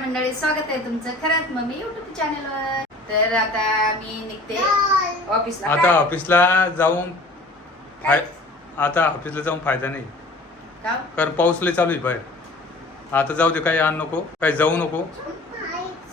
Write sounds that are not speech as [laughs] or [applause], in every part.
मंडळी स्वागत आहे तुमचं खरंच मम्मी युट्यूब चॅनलवर तर आता मी निघते ऑफिसला आता काय? ऑफिसला जाऊन फाय? आता ऑफिसला जाऊन फायदा नाही. का? कारण पाऊस लय चालू आहे बाहेर. आता जाऊ दे काही आण नको काही जाऊ नको.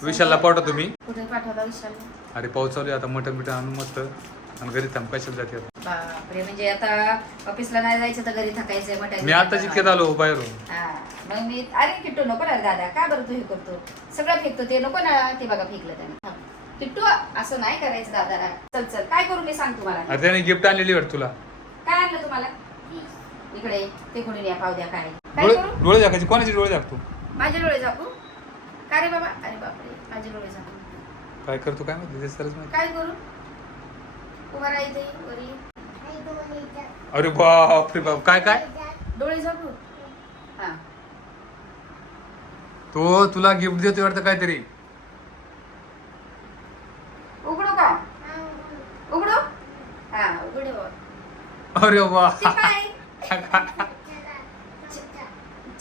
विशालला पाठवा तुम्ही. कुठे पाठवला विशाल अरे पाऊस चालू आहे आता मटन बिटन आणून मस्त. आणि घरी थांब कशाला जाते आता? बापरे म्हणजे आता ऑफिसला नाही जायचं तर घरी थकायचंय मी आता जितक्यात आलो बाहेरून. हा मग मी अरे किट्टू नको ना रे दादा का बरं तू हे करतो? सगळं फेकतो ते नको ना ते बघा फेकलं त्याने. किट्टू असं नाही करायचं दादाला. चल चल काय करू मी सांग तुम्हाला. अरे त्याने गिफ्ट आणलेली वाटत तुला. काय आणलं तुम्हाला? इकडे ते कोणी या पाव द्या काय. काय डोळे करू? डोळे कोणाचे डोळे दाखतो माझे डोळे झाकू? का रे बाबा? अरे बापरे माझे डोळे झाकू. काय करतो काय माहिती? ते सरच माहिती. काय करू? उभा राहायचे वरी. अरे बाप रे बाप. काय काय? डोळे झाकू हा. तो तुला गिफ्ट देतो वाटतं काहीतरी. उघडू का? उघडू? हा उघडू. अरे वा. ते काय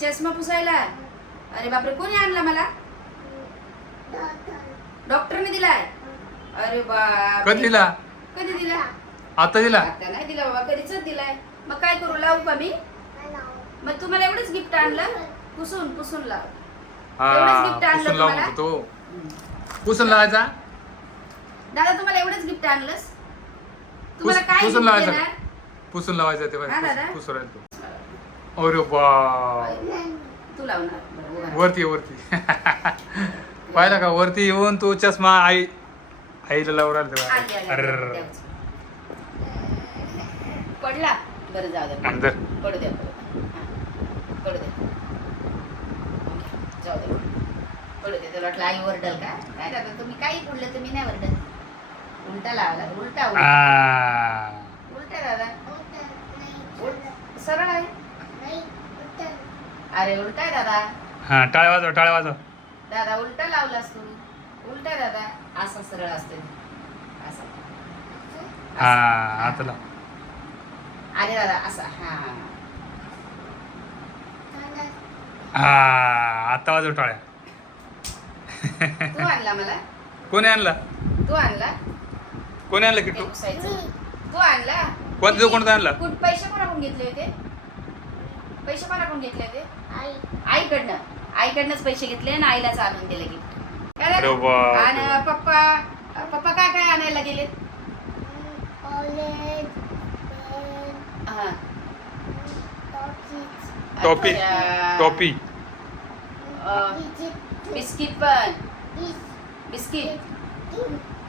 चष्मा पुसायला. अरे बापरे कोणी आणला मला? डॉक्टरने दिलाय. अरे बाप कधी दिला? कधी दिला? आता दिला? आता नाही दिला बाबा कधीच दिलाय. मग काय करू लावू का मी? मग तुम्हाला एवढंच गिफ्ट आणलं? पुसून पुसून लाव. एवढंच हा आणलं पुसून लावून तुम्हाला? होतो तो. पुसून लावायचा? दादा तुम्हाला एवढंच गिफ्ट आणलंस? तुम्हाला काय पुसून लावायचं. पुसून लावायचा ते हा. पुसून राहील अरे बा तू लावणार. वरती वरती. [laughs] पाहिला का वरती येऊन तो चष्मा आई आईला लावून राहिला आली, आली, तेव्हा. आली, अर्रर्र. द्यावचं. पडला? बरं जाऊ दे. अंदर पडू द्या पडू द्या. हा, पडू द्या जाऊ दे. पडू दे. तुला वाटलं आई ओरडल का? काय दादा तुम्ही काही बोललं तुम्ही नाही ओरडत उलटा लावला. उलटा उलटा. उलटा दादा. उलट सरळ आहे. अरे उलटा आहे दादा. हा टाळ्या वाजव टाळ्या वाजव. दादा उलटा लावलास तू. उलटा दादा. असा सरळ असते असा. हा आता लाव. अरे दादा असा हा. हा आता वाजव टाळ्या. तू आणला मला? कोणी आणला? तू आणला? कोणी आणलं ते किट्टू. तू आणला? कोणता जो कोणता आणला? कुठ पैसे कोणाकडून घेतले होते? पैसे कोणाकडून घेतले होते? आईकडनं. आईकडनंच पैसे घेतले आणि आईलाच आणून दिले गिफ्ट. आणि पप्पा पप्पा काय काय आणायला गेले हा. टॉपी अच्छा. टॉपी अं, बिस्किट पण. बिस्किट.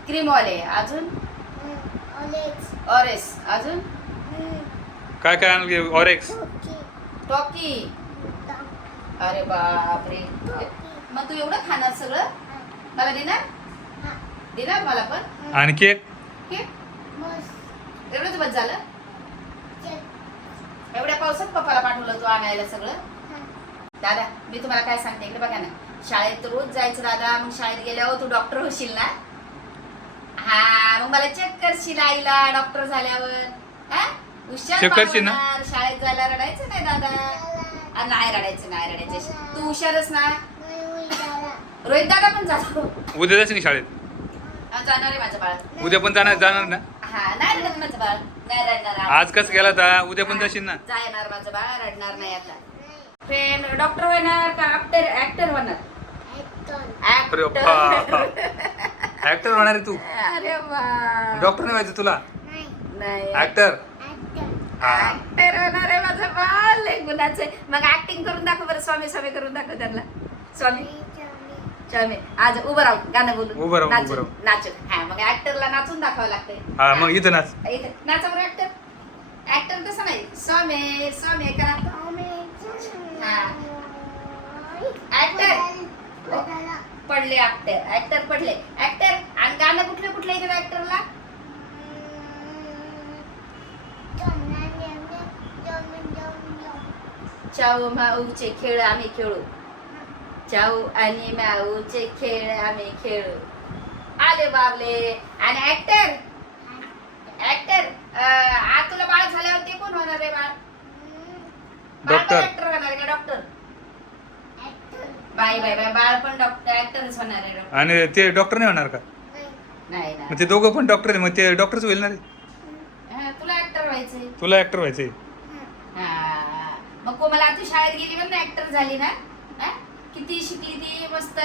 क्रीमवाले अजून? ऑरेस अजून? काय काय आणलं ऑरेक्स. टॉकी. अरे बापरे. मग तू एवढं खाणार सगळं? मला देणार? देणार मला पण? आणि केक? केक? एवढंच बस झालं? एवढ्या पावसात पप्पाला पाठवलं तू आणायला सगळं. दादा मी तुम्हाला काय सांगते इकडे बघा ना. शाळेत रोज जायचं दादा मग शाळेत गेल्यावर तू डॉक्टर होशील ना? हा मग मला चेक करशील आईला डॉक्टर झाल्यावर. हा? हुशार. शाळेत जायला रडायचं नाही दादा. आ, नाही रडायचं नाही रडायचं. तू हुशारच ना रोहित दादा पण जातो. उद्या जायचं की शाळेत? हा, जाणार आहे माझं बाळ उद्या पण जाणार जाणार ना? हा नाही रडत माझं बाळ. नाही रडणार आज. कसं गेला तर उद्या पण जाशील ना? जाणार माझं बाळ रडणार नाही आता. फ्रेंड डॉक्टर होणार का ऍक्टर ऍक्टर होणार? अरे. बाप. ऍक्टर होणार आहे तू. अरे वा. डॉक्टर नाही व्हायचं तुला? नाही. ऍक्टर हा. ऍक्टर होणार आहे माझं बाळ. लय गुणाचं. मग ऍक्टिंग करून दाखव बरं. स्वामी स्वामी करून दाखव त्यांना. स्वामी. स्वामी आज उभं राहू गाणं बोलून. उभं राहून, नाचून उभं राहून. नाचून. हा मग ऍक्टरला नाचून दाखवावं लागतंय. हा मग इथं नाच. इथे. नाचा बरं ऍक्टर ऍक्टर तसं नाही. स्वामी स्वामी करा पडले ऍक्टर ऍक्टर पडले. ऍक्टर आणि गाणं कुठलं कुठलं येतं ऍक्टरला चाऊ माऊचे खेळ आम्ही खेळू. चाऊ आणि माऊचे खेळ आम्ही खेळू. आले बाबले. आणि ऍक्टर ऍक्टर आज तुला बाळ झाल्यावर ते कोण होणार आहे बाळ? डॉक्टर. ऍक्टर होणार आहे का डॉक्टर बाय बाय बाय बाळ पण डॉक्टर ऍक्टरच होणार आहे डॉक्टर आणि ते डॉक्टर नाही होणार का? नाही ना मग ते दोघं पण डॉक्टर आहे मग ते डॉक्टरच होईल ना रे? हा, तुला ऍक्टर व्हायचंय. तुला ऍक्टर व्हायचंय. हा. मग कोमला तू शाळेत गेली पण ऍक्टर झाली ना? किती शिकली ती? मस्त.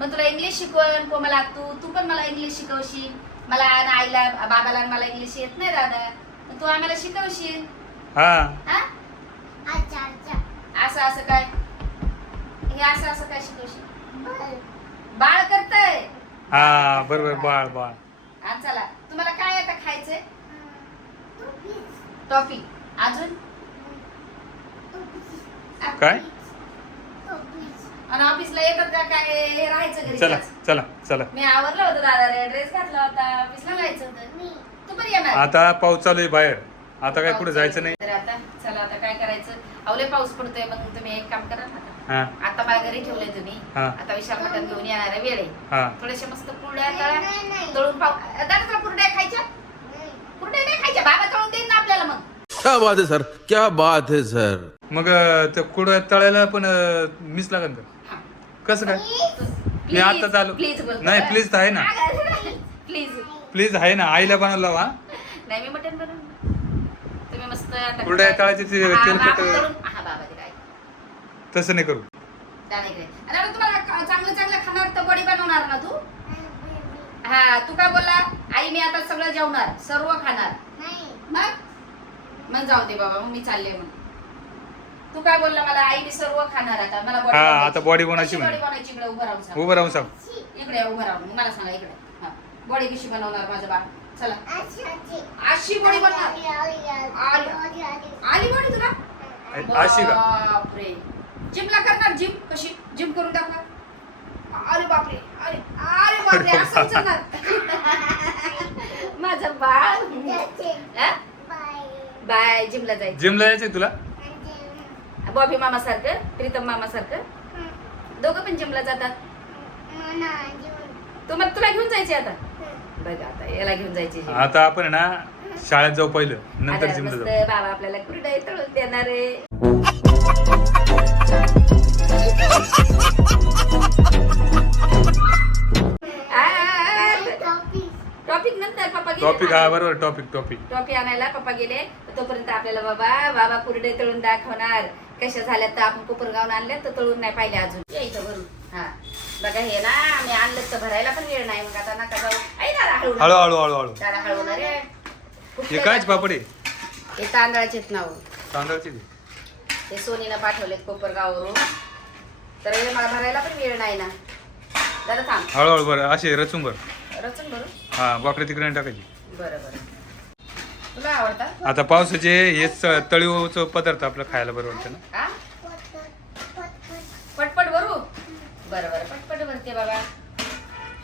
मग तुला इंग्लिश शिकवण कोमला तू तू पण मला इंग्लिश शिकवशील. मला आईला बाबाला मला इंग्लिश येत नाही दादा. तू आम्हाला शिकवशील. हा. हा? असं असं काय? हे असं असं काय शिकवशील? बाळ करतय. हा बरोबर बाळ बाळ. चला. तुम्हाला काय आता खायचंय? टॉफी. अजून? काय? आणि ऑफिसला येतात का? काय? हे राहायचं घरी चला? चला चला. मी आवरलं होतं दादा ड्रेस घातला होता. ऑफिसला जायचं होतं. तू पण येणार. आता पाऊस चालू आहे बाहेर. आता काय कुठे जायचं नाही. तर आता चला आता काय करायचं? अवले पाऊस पडतोय. मग तुम्ही एक काम करा ना आता. हा. आता मला घरी ठेवलंय तुम्ही. हा. आता विशाल मटण घेऊन येणार आहे वेळ आहे. हा. थोड्याशा मस्त कुरड्या तळा तळून पाव दादा तुला कुरड्या खायच्या? कुरड्या नाही खायच्या? बाबा तळून देईन ना आपल्याला मग. क्या बात है सर. क्या बात है सर. मग अं, ते कुठं तळायला पण मिस लागेल का. कसं काय? मी. प्लीज बोलतो नाही, तर आहे ना. प्लीज प्लीज आहे ना आईला बनवला वा. नाही मी मटण बनवून तुम्ही मस्त आता कुरड्या काय- तळायचे ते तेलकट- बाबा तळून- हा बाबा ते काय? तसं नाही करू. आता तुम्हाला चांगलं चांगलं खाणार तर बडी बनवणार ना तू? हा तू काय बोलला? आई मी आता सगळं जेवणार सर्व खाणार. मग? मग जाऊ दे बाबा मग मी चालले मग तू काय बोलला मला? आई मी सर्व खाणार आता. मला body हा, बनवायची. आता body बनवायची कशी म्हणे. body बनवायची इकडे उभं राहून सांग. उभं राहून सांग. इकडे या, उभं राहून. मला सांगा इकडे. हा. बॉडी कशी बनवणार माझं बाळ? चला. अशी बॉडी बनवणार आली. बॉडी तुला? अशी का? बापरे. जिमला करणार जिम कशी? जिम करून दाखवा अरे बापरे. अरे अरे बापरे. असं विचारणार माझं बाळ. [laughs] हा? बाय जिमला जायचं. जिमला यायचंय तुला? बॉबी मामा सारखं प्रीतम मामा सारखं दोघं पण जिमला जातात? तू मग तुला घेऊन जायचे आता? बघा आता याला घेऊन जायचे. आता आपण ना शाळेत जाऊ पहिलं नंतर आता जिमला मस्त जाऊ. बाबा आपल्याला कुरडई तळून देणार आहे. [laughs] टॉपिक नंतर पप्पा टॉपिक हा बरोबर टॉपिक टॉपिक टॉफी आणायला पप्पा गेले. तर तोपर्यंत आपल्याला बाबा बाबा कुरडे तळून दाखवणार. कशा झाल्यात तर आपण कोपरगावून आणल्या तर तळून नाही पाहिले अजून. यायचं भरून. हा. बघा हे ना आम्ही आणलं तर भरायला पण वेळ नाही. मग आता नका जाऊ. आई दादा हळू हळू. हळू हळू हळू. दादा हळू ना रे. हे कायच पापडी? हे तांदळाचेच नाव तांदळाची ते सोनीनं पाठवलेत कोपरगाववरून. तर हे मला भरायला पण वेळ नाही ना. दादा थांब. हळूहळू बरं. असे रचून बरं रचून हा बाकडे तिकडे नाही टाकायची. बरं बरं. तुला आवडतात? आता पावसाचे हेच तळीवचं पदार्थ आपलं खायला बरं वाटतं ना. हा पटपट भरू? बरं बरं. पटपट भरते बाबा.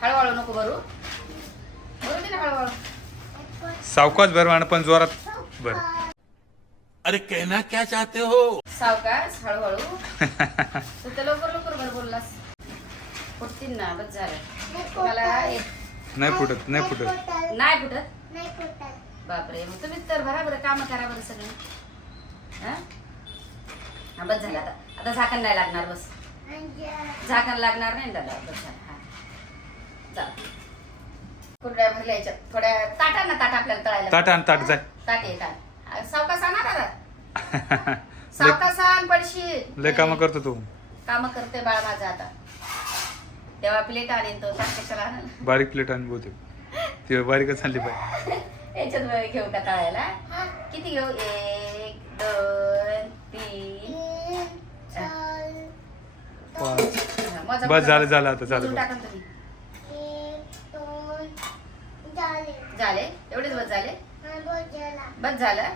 हळूहळू नको भरू. भरू दे ना हळूहळू. सावकाश बरं आणि पण जोरात बरं अरे कहना क्या चाहते हो? सावकाश हळूहळू. [laughs] तू तर लवकर लवकर भर बोललास. फुटतील ना बस झालं. तुम्हाला एक- नाही फुटत नाही फुटत. नाही फुटत? बापरे मग तुम्ही तर भरा बरं काम करा बरं सगळं. हा? हा बस झालं आता. आता झाकण नाही लागणार बस. झाकण लागणार नाही ना दादा बस झालं. हा. चला कुरड्या भरल्या याच्यात. थोड्या ताटा ना ताटा आपल्याला तळायला. ताट आण ताट जाय. ताट आहे ताट. सावकाश आणा दादा. सावकाश आण [laughs] पडशी लय कामं करतो तू. काम करते बाळ माझं आता. तेव्हा प्लेट आणेन तो ताट कशाला आणा बारीक प्लेट आणि बहुतेक. ते बारीकच आणली पाहिजे. याच्यात वेळ घेऊ का तळायला? किती घेऊ? एक दोन तीन पाच. हा, मोजा, बस मोजा, झालं मोजा. झालं आता झालं. मोजून. टाका ना तुम्ही. झाले? एवढेच बस झाले? बस झालं?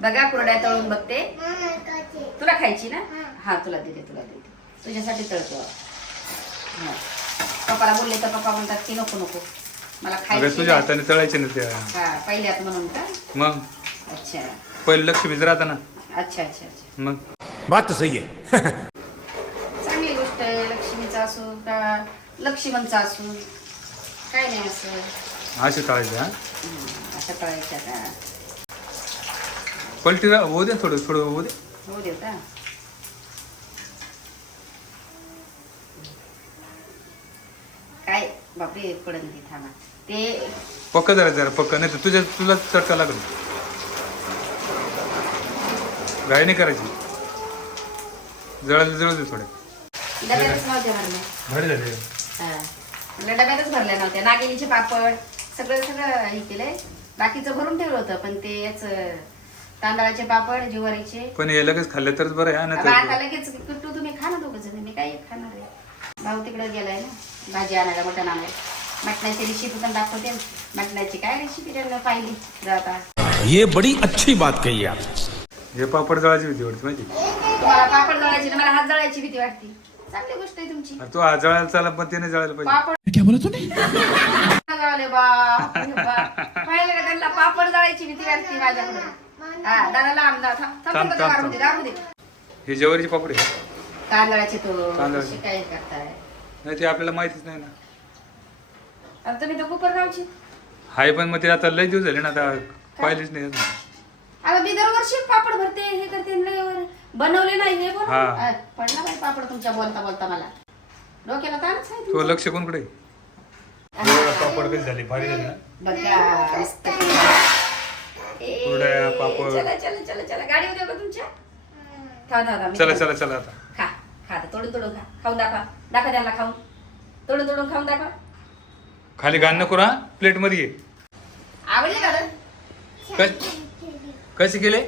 बघा कुरड्या तळून बघते. तुला खायची ना? हा. तुला देते तुला देते तुझ्यासाठी तळतो. हा. पप्पाला बोलले तर पप्पा म्हणतात की नको नको. मला अगं तुझ्या. हाताने तळायचे ना त्या हा पहिल्यात म्हणून का? मग? अच्छा. पहिलं लक्ष्मीच राहता ना. अच्छा अच्छा अच्छा. मग? बात तो सही है चांगली गोष्ट आहे लक्ष्मीचा असो का लक्ष्मणचा असो. काय नाही असं. असे तळायचे हा? अशा तळायच्या का? पलटी रा- होऊ दे थोडं थोडं होऊ दे. होऊ देऊ का बापरे पडन ती थांबा. ते पक्क जरा जरा पक्क नाही तर तुझ्या तुला चटका लागल. घाई नाही करायची. जळायला जळू दे थोडे. डब्यातच नव्हते भरले. भारी झाले. हा. डब्यातच भरल्या नव्हत्या. नागिनीचे पापड सगळं सगळं हे केलंय. बाकीचं भरून ठेवलं होतं पण ते याच तांदळाचे पापड ज्वारीचे. पण हे लगेच खाल्लं तरच बरं आहे हा, आता लगेच कुट्टू तुम्ही खा ना दोघं जण? मी काय एक खाणार आहे भाऊ तिकडे गेलाय ना. भाजी आणायला मटण आणायला. मटणाची रेसिपी पण दाखवते. मटणाची काय रेसिपी त्यांना पाहिली? जाता ये बड़ी अच्छी बात कही आप। हे पापड जळायची भीती वाटते माहिती तुम्हाला पापड जळायची ना मला हात जळायची भीती वाटते. चांगली गोष्ट आहे तुमची. अरे तू हा जळायला चाला पण ते नाही जळायला पाहिजे. पापड जळाले बाप रे बाप. पाहिलं का त्यांना पापड जळायची भीती वाटते माझ्याकडे हा दादा लांब जा थांब थांब थांब, थांब, दे, दाबू दे. हे ज्वारीचे पापड आहे तांदळाचे तो तांदळाचे. काय करताय. नाही ते आपल्याला माहितीच नाही ना. आता तुम्ही तो कुकरगावची हाय पण मग ते आता लय दिवस झाले ना आता पाहिलेच नाही अजून. आता मी दरवर्षी पापड भरते हे करते आणि लय बनवले नाही हे हा. आ, पडला बाई पापड तुमच्या बोलता बोलता मला. डोक्याला ताणच आहे तो तुमच्या. लक्ष कोणकडे एवढा पापड कधी झाले? भारी झाले ना. बघा मस्त. ए, कुरड्या, पापड. चला चला चला चला. गाडी उद्या का तुमच्या. खा मी चला. चला चला आता. खा खा आता. तोडून तोडून खा. खाऊन दाखवा. दाखवा त्यांना खाऊन. तोडून तोडून खाऊन दाखवा. खाली घाण नको ना प्लेटमध्ये घे आवडले का रे? कसे केले?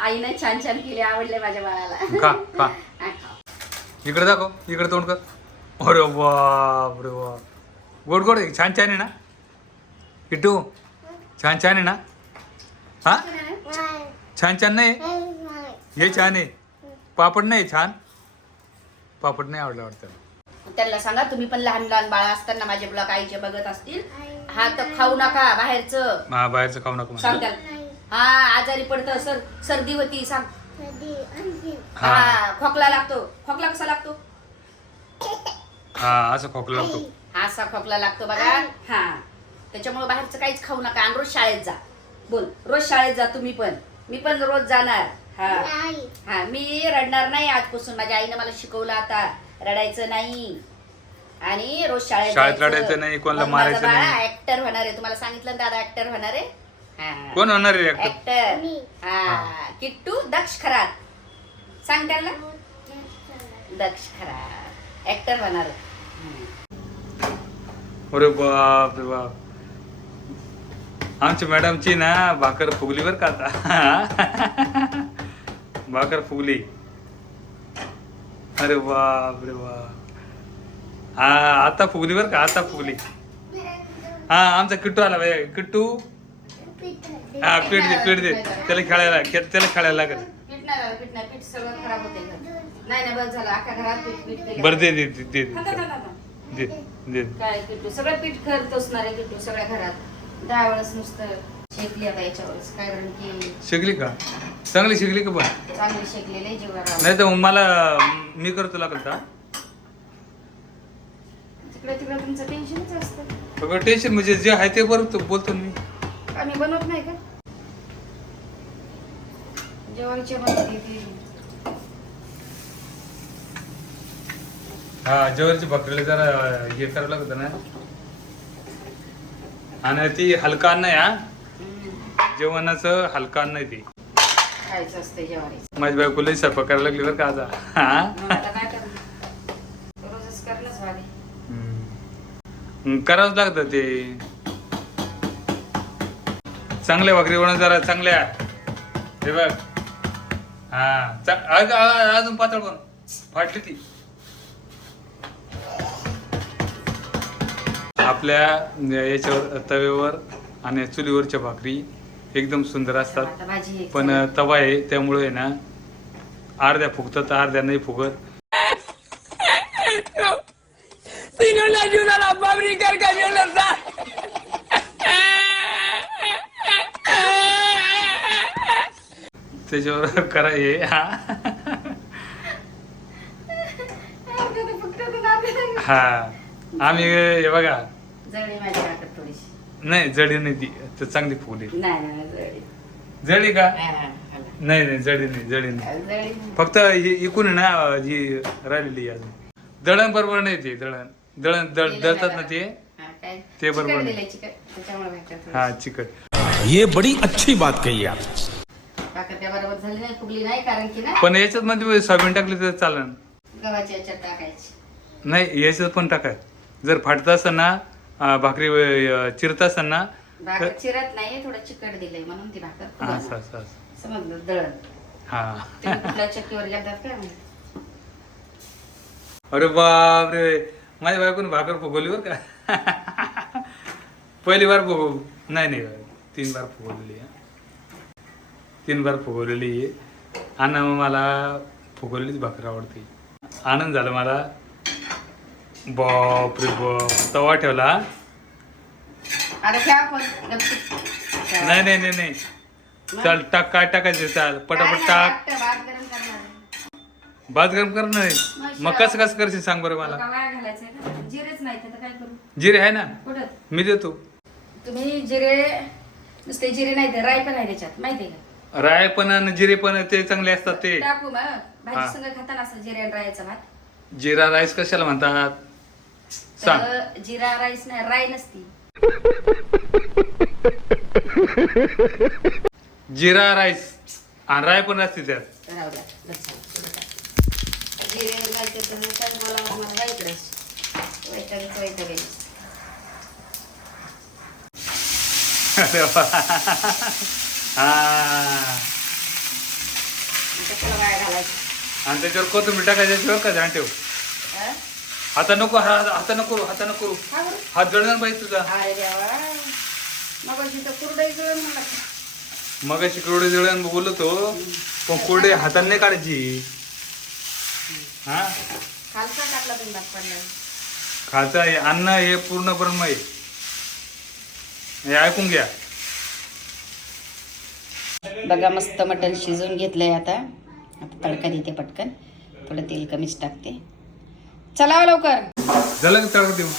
आईनं छान छान केले आवडले माझ्या बाळाला. खा खा. [laughs] हा, खा. इकडे दाखव इकडे तोंड कर. अरे बाप रे बाप. गोड गोड आहे. छान छान आहे ना? किट्टू छान छान आहे ना? हा? छान छान नाही? हे छान आहे. पापड नाही छान. पापड नाही आवडलं वाटतं. त्यांना सांगा तुम्ही पण लहान लहान बाळ असताना माझे ब्लॉग आईचे बघत असतील. हा तर खाऊ नका बाहेरचं. हा बाहेरचं खाऊ नको सांग हा आजारी पडतं सर सर्दी होती सांग. हा हा. खोकला लागतो. खोकला कसा लागतो? हा असं खोकला लागतो. हा असा खोकला लागतो बघा. हा. त्याच्यामुळे बाहेरचं काहीच खाऊ नका. आणि रोज शाळेत जा. बोल रोज शाळेत जा तुम्ही पण. मी पण रोज जाणार. हा. हा मी रडणार नाही आजपासून. माझ्या आईनं मला शिकवलं आता. रडायचं नाही. आणि रोज शाळेत शाळेत. रडायचं नाही, कोणाला मारायचं नाही. ऍक्टर होणार आहे. तुम्हाला सांगितलं ना दादा ऍक्टर होणार आहे? हा. कोण होणार आहे actor? ऍक्टर हा. किट्टू दक्ष खरात. सांग त्याला दक्ष खरात. ऍक्टर होणार आहे. हम्म. अरे बाप रे बाप. आमच्या मॅडमची ना भाकर फुगली बर का आता. [laughs] भाकर फुगली. अरे बाप रे बाप. हा आता फुगली बर का? आता फुगली. हा आमचा किट्टू आला बाई. किट्टू? हा पीठ दे पीठ दे. त्याला खेळायला त्याला खेळायला पीठ बरं दे दे दे सगळं पीठ खरतोच ना रे किट्टू सगळ्या घरात. दहा वेळेस नुसतं. शेकली आता याच्यावरच काय कारण की शिकली का? चांगली शिकली का पण? चांगली शेकलेले जीवाला नाही तर मग मला मी करतो लागल का तिकडे तिकडे तुमचं टेन्शनच असतं. सगळं टेन्शन म्हणजे जे आहे ते बरोबर बोलतो ना मी. आम्ही बनवत नाही का? जेवणचे बनवते ती. हा ज्वारीची भाकरीला जरा हे करावं लागतं ना. आणि ती हलका अन्न आहे हा. जेवणाचं हलका अन्न आहे ती. खायचं असते जेवारीचं माझी बायको लई स्वयंपाक करायला लागली बरं का आता हा? मग आता काय करणार? रोजच करणंच भारी. हम्म. करावंच लागतं ते. चांगल्या भाकरी बनव जरा चांगल्या. हे बघ. हा. चा- अग- अ- अजून पातळ बन फाटली ती. आपल्या याच्यावर तव्यावर आणि चुलीवरच्या भाकरी एकदम सुंदर असतात. भाजी हे पण तवा आहे त्यामुळे आहे ना अर्ध्या फुगतात अर्ध्या नाही फुगत. त्याच्यावर करा हे. हा. हा. आम्ही हे बघा. नाही जडी नाही ती. तर चांगली फुगली नाही नाही जळली जडी का हा, हा, हा. नाही नाही जडी नाही जडी नाही फक्त हे इकून आहे ना जी राहिलेली आहे अजून दळण बरोबर नाही ते दळण दळण दळ दळतात ना. ते हा, काय? ते बरोबर चिकट नाही. दिलंय चिकट. त्याच्यामुळे भाकर थोडी. हा चिकट ये बड़ी अच्छी बात कही आप भाकर त्या बरोबर झाली नाही फुगली नाही कारण की ना पण याच्यात मध्ये सोयाबीन टाकली तर याच्यात टाकायची नाही याच्यात पण टाकाय जर फाटत असेल ना अं, भाकरी अं, चिरत असेल ना भाकर चिरत नाही थोडं चिकट दिलंय म्हणून ती भाकर असं असं. समजलं दळण. हा. तुम्ही कुठल्या चक्कीवर गेलतात काय माहिती? अरे बाप रे माझ्या बायकोने भाकर फुगवली बरं का? पहिली बार फुगव नाही नाही तीन बार फुगवलेली आहे. तीन बार फुगवलेली आहे. आणि मला फुगवलेलीच भाकर आवडते. आनंद झाला मला. बाप रे बाप. तवा ठेवला. आता गपचूप. नाही नाही नाही नाही. चल टाक काय टाकायचं चाल काय पटापट नाही, टाक. वाटतं, भात गरम करणार आहे. भात गरम करणार आहे? मग कसं कसं करशील सांग बरं मला. का वाया घालायचंय का? जिरेच नाही तर काय करू? जिरे आहे ना? कुठं? मी देतो. तुम्ही जिरे नुसते जिरे नाही तर राय पण आहे त्याच्यात. माहितीये का? राय पण आणि जिरे पण ते चांगले असतात ते. टाकू मग. हा. भाजी संग खाताना असं जिरे आणि रायचा भात. जिरा राईस कशाला म्हणतात? सांग. तर जिरा राईस नाही राय नसती. जिरा राईस आणि राय पण असते त्यात राहू द्या लक्षात. जिरे घालते तर मग काय मला मला व्हाईट राईस वैतागच वैताग आहे. अरे वा. हा मग कशाला वाया घालायचं आणि त्याच्यावर कोथिंबीर टाकायची त्याच्यावर का ध्यान ठेव हा? आता नको हा हाता नको हाता नको. बरं? हात जळणार पाहिजे तुझा. अरे देवा. मग अशी तर कुरडई जुळून मला मग अशी कुरडे जळण बोललो तो. पण कुरडे हाताने नाही काढायची. हा? खालचा टाकला तुम्ही भात पडला खायचं आहे. अन्न हे पूर्ण ब्रह्म आहे. हे ऐकून घ्या. बघा मस्त मटण शिजवून घेतलंय आता. आता तडका देते पटकन. थोडं तेल कमीच टाकते. चला हो लवकर. झालं का तडका देऊन?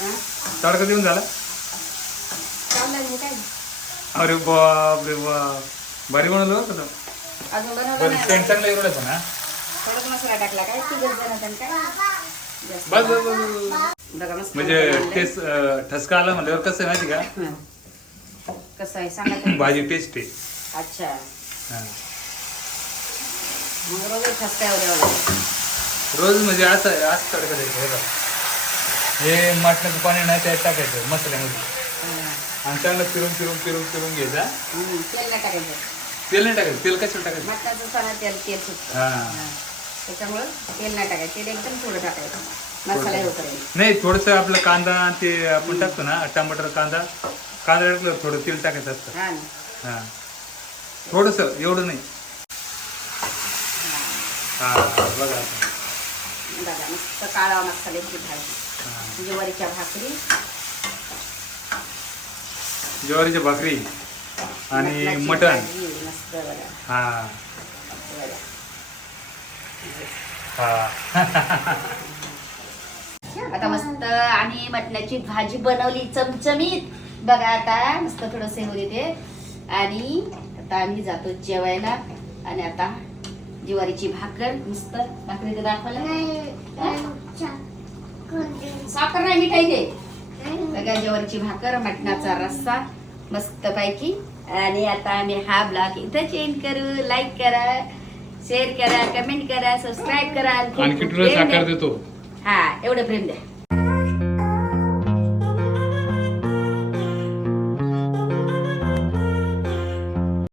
हा? तडका देऊन झाला? अरे बाप रे बाप. भारी बनवलं बरं का तो. अजून बनवलं बरं नाही. सेंट चांगला एवढाच ना? थोडंच मसाला टाकला काय? तिघच जण होते काय? जास्त. बस बस बस, बस. बघा मस्त म्हणजे. टेस्ट अं, ठसका आला म्हणल्यावर कसं आहे माहिती का? हा. कसं आहे? सांगा. भाजी टेस्ट आहे. अच्छा. हा. मग ठसका लागेल रोज म्हणजे असं आहे, असं तडका द्यायचं हे बघ. हे मटणाचं पाणी नाही त्यात टाकायचं मसाल्यामध्ये. आणि चांगलं फिरून फिरून फिरून फिरून घ्यायचं हम्म, तेल नाही टाकायचं. तेल नाही टाकायचं तेल कशाला टाकायचं? मटणाचं सणा तेल तेल सुटतं. हा. हा. त्याच्यामुळं तेल नाही टाकायचं तेल एकदम थोडं टाकायचं. मसाला होतं नाही थोडस आपलं कांदा आणि ते आपण टाकतो ना टमाटर कांदा. कांदा टाकलं थोडं तेल टाकायचं असतं. हा. ना हा. थोडस एवढं नाही. हा बघा आता. बघा. मस्त काळा मसाल्याची भाजी. ज्वारीच्या भाकरी. ज्वारीची भाकरी आणि मटण. भाजी, मस्त बघा. हा. [laughs] आता मस्त आम्ही मटणाची भाजी बनवली चमचमीत. बघा आता मस्त थोडस होऊ देते आणि आता आम्ही जातो जेवायला. आणि आता ज्वारीची भाकर मस्त भाकरी तर दाखवायला साखर नाही मिठाई दे. बघा ज्वारीची भाकर मटणाचा रस्सा मस्त पैकी. आणि आता आम्ही हा ब्लॉग इथं चेंज करू. लाईक करा शेअर करा कमेंट करा सबस्क्राईब करा. आणखी साखर देतो. हा एवढं प्रेम द्या.